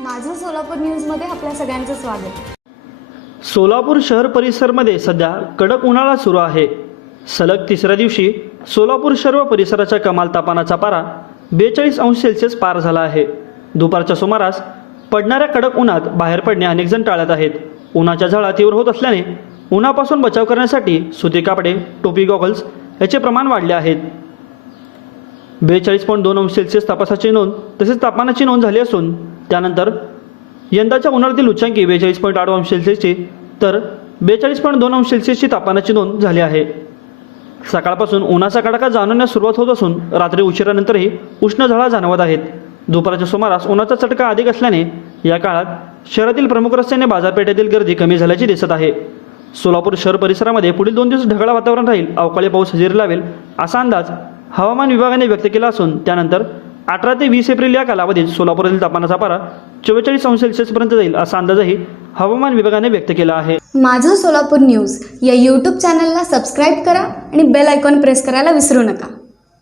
माझं सोलापूर न्यूजमध्ये आपल्या सगळ्यांचं स्वागत. सोलापूर शहर परिसरमध्ये सध्या कडक उन्हाळा सुरू आहे. सलग तिसऱ्या दिवशी सोलापूर शहर व परिसराच्या कमाल तापमानाचा पारा बेचाळीस अंश सेल्सिअस पार झाला आहे. दुपारच्या सुमारास पडणाऱ्या कडक उन्हात बाहेर पडणे अनेक जण टाळत आहेत. उन्हाच्या झळा तीव्र होत असल्याने उन्हापासून बचाव करण्यासाठी सुती कापडे टोपी गॉगल्स याचे प्रमाण वाढले आहेत. बेचाळीस पॉईंट दोन अंश सेल्सिअस तापासाची नोंद तसेच तापमानाची नोंद झाली असून त्यानंतर यंदाच्या उन्हाळ्यातील उच्चांकी बेचाळीस पॉईंट आठ अंश सेल्सिअसची तर बेचाळीस पॉईंट दोन अंश सेल्सिअसची तापमानाची नोंद झाली आहे. सकाळपासून उन्हाचा कडाका जाणवण्यास सुरुवात होत असून रात्री उशिरानंतरही उष्ण झळा जाणवत आहेत. दुपारच्या सुमारास उन्हाचा चटका अधिक असल्याने या काळात शहरातील प्रमुख रस्त्याने बाजारपेठेतील गर्दी कमी झाल्याची दिसत आहे. सोलापूर शहर परिसरामध्ये पुढील दोन दिवस ढगाळ वातावरण राहील अवकाळी पाऊस हजेरी लावेल असा अंदाज हवामान विभागाने व्यक्त केला असून त्यानंतर अठरा ते वीस एप्रिल या कालावधीत सोलापुरातील तापमानाचा पारा चव्वेचाळीस अंश सेल्सिअसपर्यंत जाईल असा अंदाजही हवामान विभागाने व्यक्त केला आहे. माझं सोलापूर न्यूज या यूट्यूब चॅनलला सबस्क्राईब करा आणि बेल आयकॉन प्रेस करायला विसरू नका.